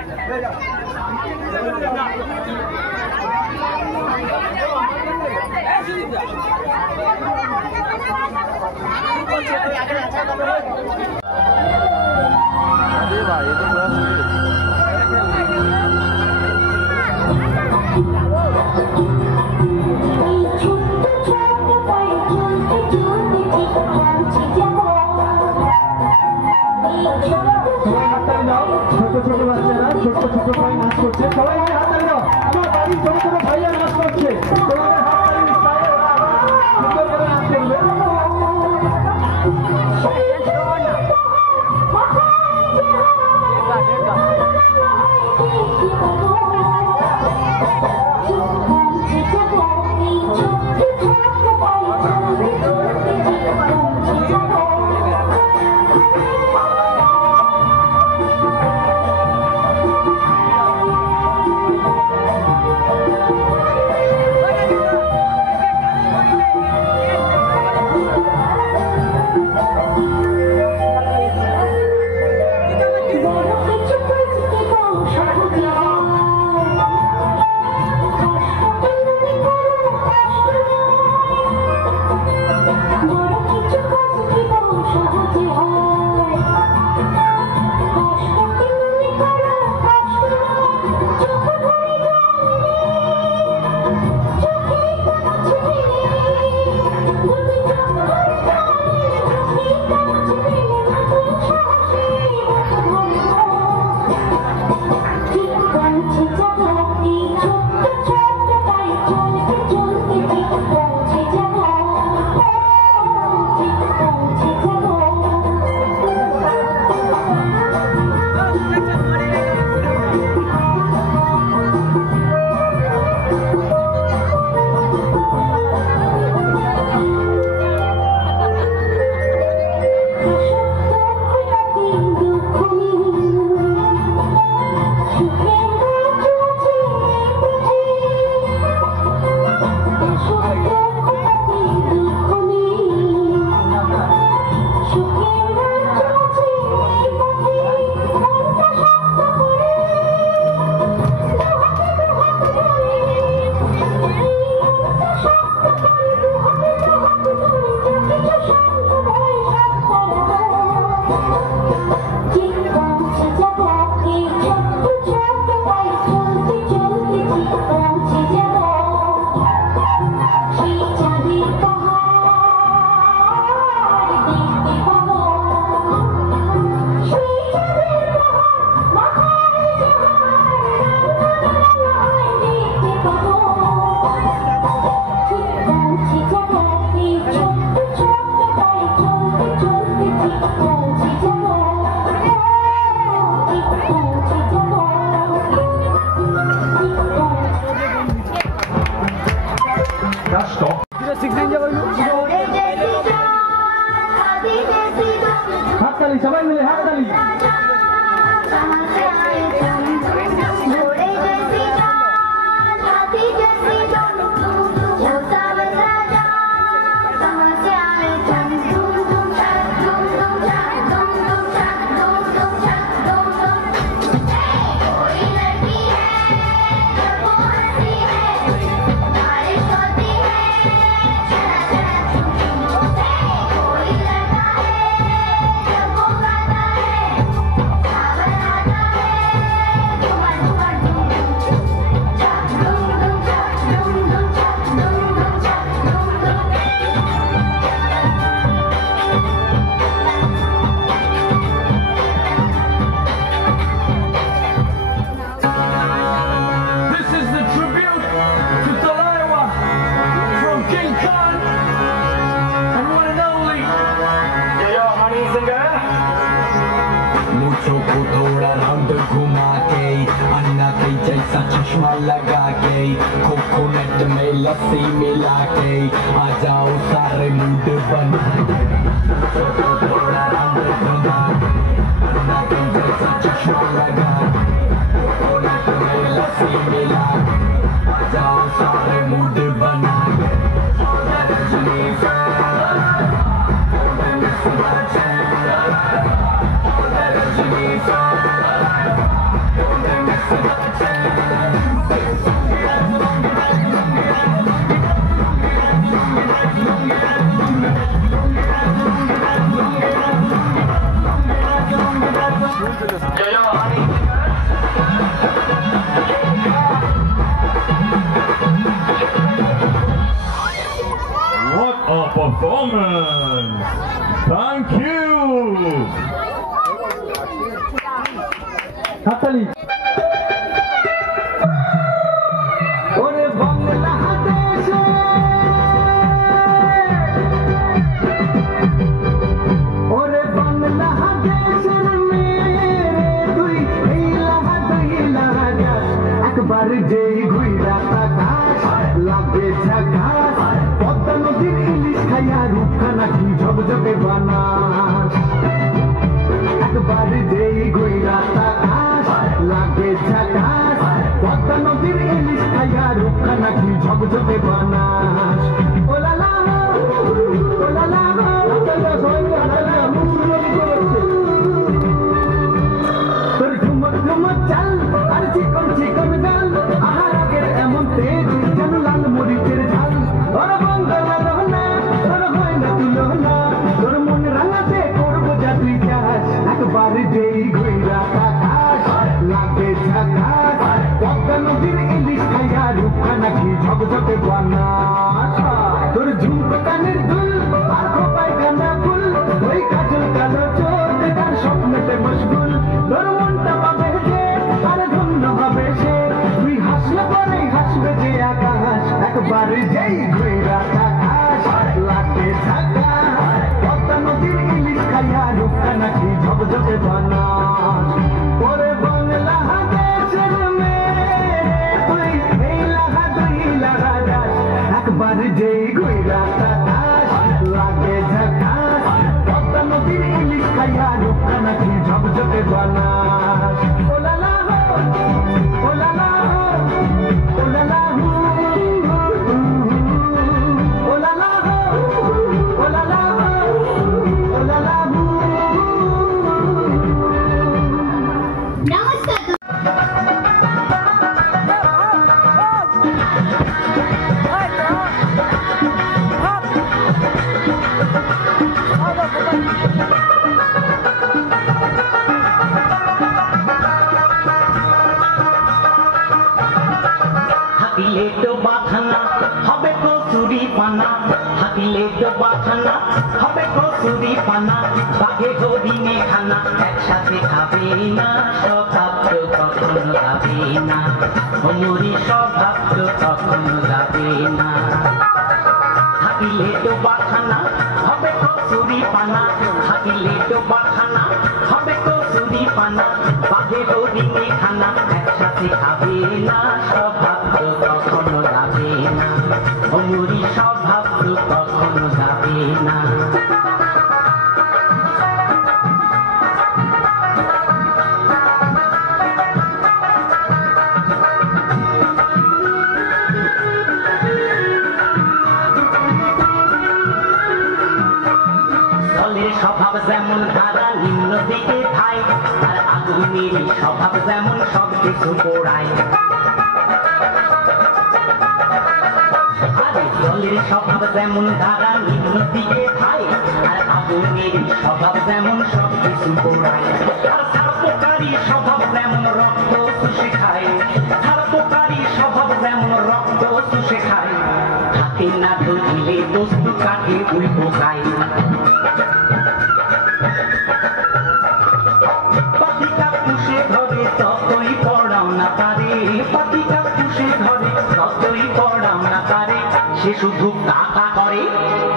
अरे भाई ये तो बड़ा ছোট ছোট বাচ্চারা ছোট ছোট ভাই নাচ করছে সবাই হাত তালি দাও আমার বাড়ির ছোট ছোট ভাইয়া নাচ করছে তোমাদের হাত তালি দিচ্ছে ওরা আবার সুন্দর করে নাচ করবে হাততালি সবাই মিলে হাততালি चश्मा लगा के कोकोनट में लस्सी मिला के आ जाओ सारे मूड बना के थोड़ा रंग घुमा के अन्ना के जैसा चश्मा लगा के कोकोनट में लस्सी मिला के आ जाओ सारे मूड बना के Rajni Rajni What a performance! Thank you! হাততালি ওরে বাংলাদেশে ওরে বাংলাদেশের মেয়ে তুই এই লাগা একবার যেই ঘুইরা তাকাস লাগে ঝাকাস পদ্মা নদীর ইলিশ খাইয়া রূপখানা কি ঝকঝকে বানাস একবার যেই ঘুইরা তাকাস লাগে ঝাকাস পদ্মা নদীর ইলিশ খাইয়া রূপখানা কি ঝকঝকে বানাস ওলালা ওলালা তোর ঝুমক ঝুমক চাল আর চিকন চিকন গাল আহার আগের এমন তেজ যেন লাল মরিচের ঝাল ওর বাংলা রহনা তোর হয় না তুলনা তোর মন রাঙাতে করবো যা তুই চাস একবার যেই ঘুইরা তাকাস লাগে ঝাকাস পদ্মা নদীর ইলিশ খাইয়া রূপখানা কি ঝকঝকে বানাস তোর ঝুমকো কানের দুল আর খোপায় গাঁদা ফুল ওই কাজল কালো চোখ তার স্বপ্নেতে মশগুল তোর মনটা পাবে যে আর ধন্য হবে সে তুই হাসলে পরেই হাসবে যে আকাশ একবার যেই ঘুইরা তাকাস লাগে ঝাকাস পদ্মা নদীর ইলিশ খাইয়া রূপখানা কি ঝকঝকে বানাস ওরে বাংলাদেশের মেয়ে তুই এই লাগা দুই লাগা যাস একবার যেই ঘুইরা তাকাস লাগে ঝাকাস পদ্মা নদীর ইলিশ খাইয়া রূপখানা কি ঝকঝকে বানাস ওলালা ওলালা ওলালা ওলালা ওলালা ওলালা হাতিলে তো বাথানা হবে কচুরি পানা হাতিলে তো বাথানা হবে কচুরি পানা বাঘে হরিণে খানা একসাথে খাবে না স্বভাব তো কখনো যাবে না অমরি স্বভাব তো কখনো যাবে না হাতিলে তো বাথানা হবে কচুরি পানা হাতিলে তো বাথানা হবে কচুরি পানা বাঘে হরিণে খানা একসাথে খাবে না স্বভাব তো কখনো যাবে না অমরি স্বভাব তো কখনো যাবে না জলের স্বভাব যেমন ধারা নিম্ন দিকে ধাই আর আগুনের স্বভাব যেমন সব কিছু পোড়ায় আরে জলের স্বভাব যেমন ধারা নিম্ন দিকে ধাই আর আগুনের স্বভাব যেমন সব কিছু পোড়ায় আর সার্পকারী স্বভাব যেমন রক্ত চুষে খায় সার্পকারী স্বভাব যেমন রক্ত চুষে খায় থাকে না ধরলে বস্তু কাটে উল্টো খায় পাখিটা পুষে ধরে ততই পড়াও না পারে পাখিটা পুষে ধরে ততই পড়াও না পারে সে শুধু কাকা করে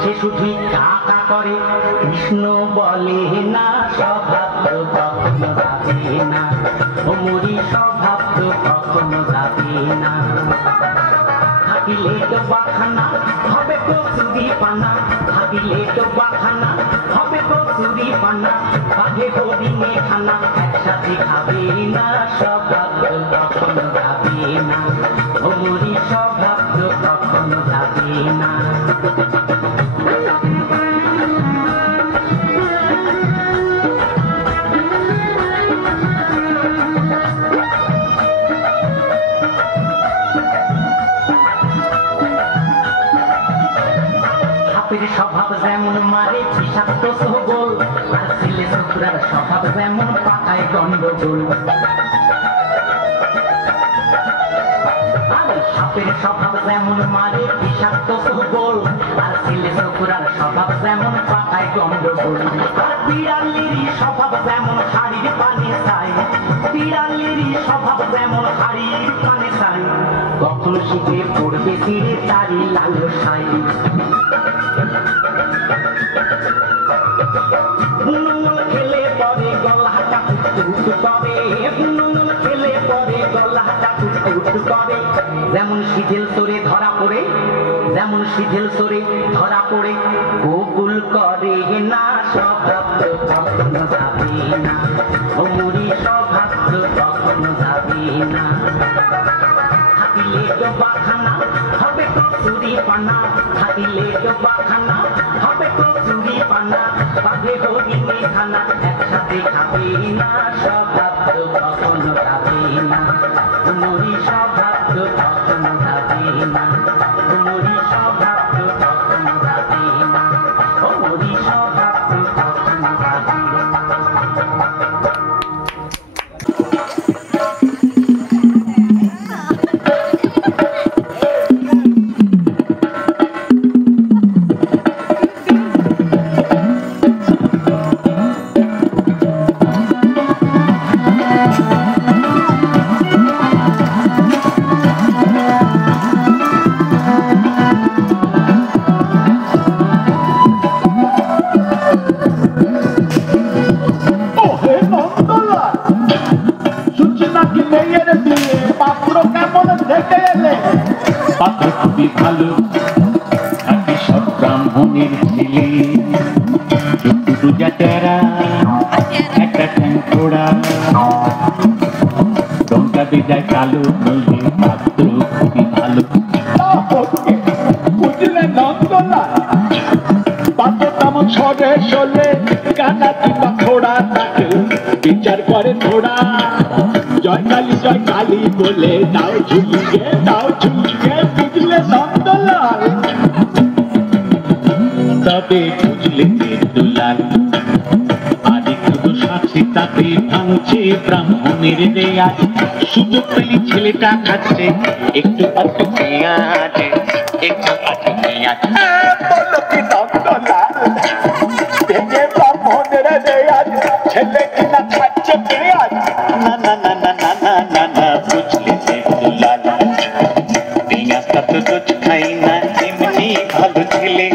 সে শুধুই কাকা করে কৃষ্ণ বলে না স্বভাব তো কখনো যাবে না অমরি স্বভাব তো কখনো যাবে না হাতিলে তো বাখানা হবে কচুরি পানা হাতিলে তো বাখানা হবে কচুরি পানা বাঘে হরিণে খানা একসাথে খাবে না স্বভাব তো কখনো যাবে না অমরি স্বভাব তো কখনো যাবে না স্বভাব যেমন মারে বিষাক্ত সবল আর ছেলে লেসুরার স্বভাব যেমন পাকায় গন্ডগোল আর সাপের স্বভাব যেমন মারে বিষাক্ত গোল আর ছেলে লেসুরার স্বভাব যেমন পাকায় গন্ডগোল আর বিড়ালেরই স্বভাব যেমন হাড়ির পানি চাই বিড়ালেরই স্বভাব যেমন হাড়ির পানি চাই কখন শীতে পড়বে ছিঁড়ে তারই লাল সাই বুনুল খেলে পরে গলাটা উঠ করে বুনুল খেলে পরে গলাটা উঠ করে যেমন শিথিল সরে ধরা পড়ে যেমন শিথিল সরে ধরা পড়ে গোকুল করে না স্বভাব কখনো যাবে না অমরি স্বভাব কখনো যাবে না হাতিলে ডোবাখানা হবে তো চুরি পানা হাতিলে ডোবাখানা হবে তো চুরি পানা বাঁধে হরিণে খানা একসাথে খাবে না স্বভাব কখনো যাবে না অমরি স্বভাব কখনো যাবে না অমরি স্বভাব কখনো যাবে না অমরি স্বভাব কখনো যাবে না পাত্র খুবই ভালো খাঁটি সব ব্রাহ্মণের ছেলে একটু টেরা একটা ঠ্যাং ফোড়া টঙ্কা বেজায় কালো নইলে পাত্র খুবই ভালো বুঝলে নন্দলা পাত্র তেমন সরে চলে কানা কিংবা ঘোড়া বিচার করে ঘোড়া জয় কালী বলে দাও ঝুলিয়ে বুঝলে নন্দলাল তবে বুঝলে দুলাল আর একটু সাথে তাতে ভাঙছে ব্রাহ্মণের দেয়াল সুযোগ পেলি ছেলেটা খাচ্ছে একটু পাত্র পেঁয়াজ একটু পাত্র পেঁয়াজ বলো কি নন্দলাল ভেঙে ব্রাহ্মণের দেয়াল ছেলে কিনা খাচ্ছে পেঁয়াজ না না না না না না না না বুঝলে দুলাল পেঁয়াজটা তো রোজ খাই না এমনি ভালো ছেলে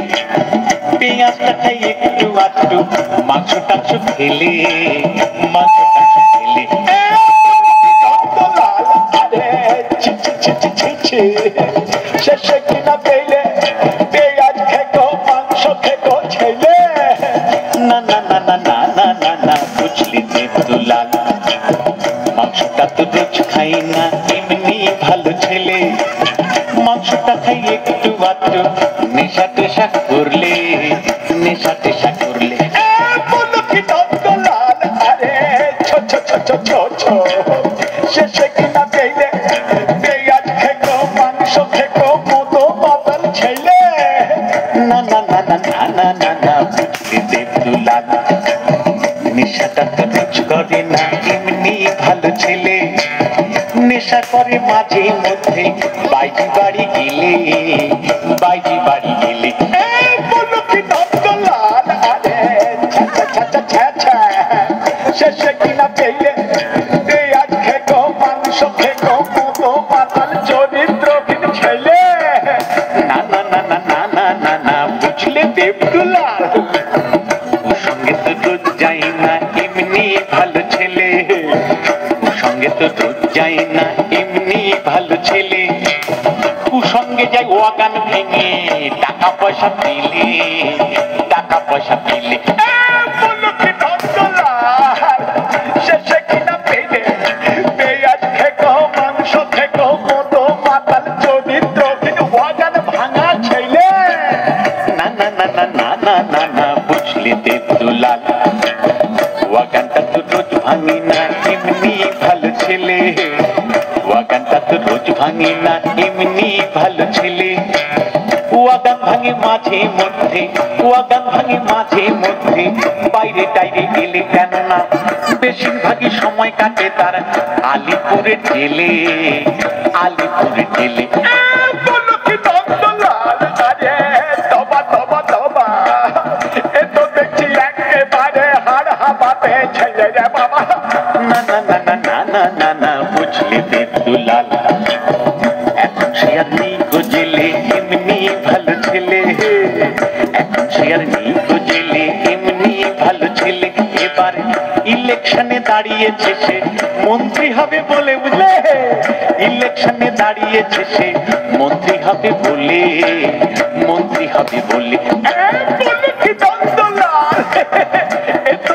পেঁয়াজটা খাই একটু আধটু মাংস টাংস খেলে শেষে কিনা পেলে পেঁয়াজ খেকো মাংস খেকো ছেলে না না না না না না না না বুঝলি দুলাল মাংসটা তো রোজ খাই না এমনি ভালো ছেলে মাংসটা খাই একটু আধটু নেশা টেশা করলে বলো কি নন্দলাল আরে ছো শেষে কিনা পেলে পেঁয়াজ খেকো মাংস খেকো মতো বাবার ছেলে না না না না না না না না বুঝলি দুলাল নেশাটা তো রোজ করে না এমনি ভালো ছেলে নেশা করে মাঝে মধ্যে বাইজি বাড়ি গেলে বলো কি নন্দলাল আরে শেষে কিনা পেলে পেঁয়াজ খেকো মাংস খেকো মতো মাতাল চরিত্রহীন ছেলে না না না না না না না না বুঝলে দেবদুলাল ওর সঙ্গে তো রোজ যাই না এমনি ভালো ছেলে ওর সঙ্গে তো রোজ যাই না এমনি ভালো ছেলে কুসঙ্গে যাই ওয়াগান ভেঙে টাকা পয়সা পেলে বলো কি নন্দলাল শেষে কিনা পেলে পেঁয়াজ খেকো মাংস খেকো মতো মাতাল চরিত্রহীন ওয়াগান ভাঙা ছেলে না না না না না না না না বুঝলি দেবদুলাল ওয়াগানটা তো রোজ ভাঙি না এমনি ভালো ছেলে ওয়াগানটা তো রোজ ভাঙি না এমনি ভালো ছেলে ও কুয়া গান ভাঙে মাঝে মধ্যে, কুয়া গান ভাঙে মাঝে মধ্যে, বাইরে টাইরে গেলে কেন না বেশিরভাগই সময় কাটে তার আলিপুরের জেলে, আলিপুরের জেলে। বলো কি নন্দলাল আরে তবা তবা তবা, এ তো দেখছি একেবারে হাড় হাবাতে ছেলে রে বাবা। না না না না না না না না, বুঝলি দেবদুলাল, এখন সে আর নেই গো জেলে, এমনি ভালো ছেলে, এখন সে আর নেই গো জেলে, এমনি ভালো ছেলে। এবার ইলেকশনে দাঁড়িয়েছে সে মন্ত্রী হবে বলে, বুঝলে, ইলেকশনে দাঁড়িয়েছে সে মন্ত্রী হবে বলে, মন্ত্রী হবে বলে। বলে কি দ্বন্দ্বলাল, এ তো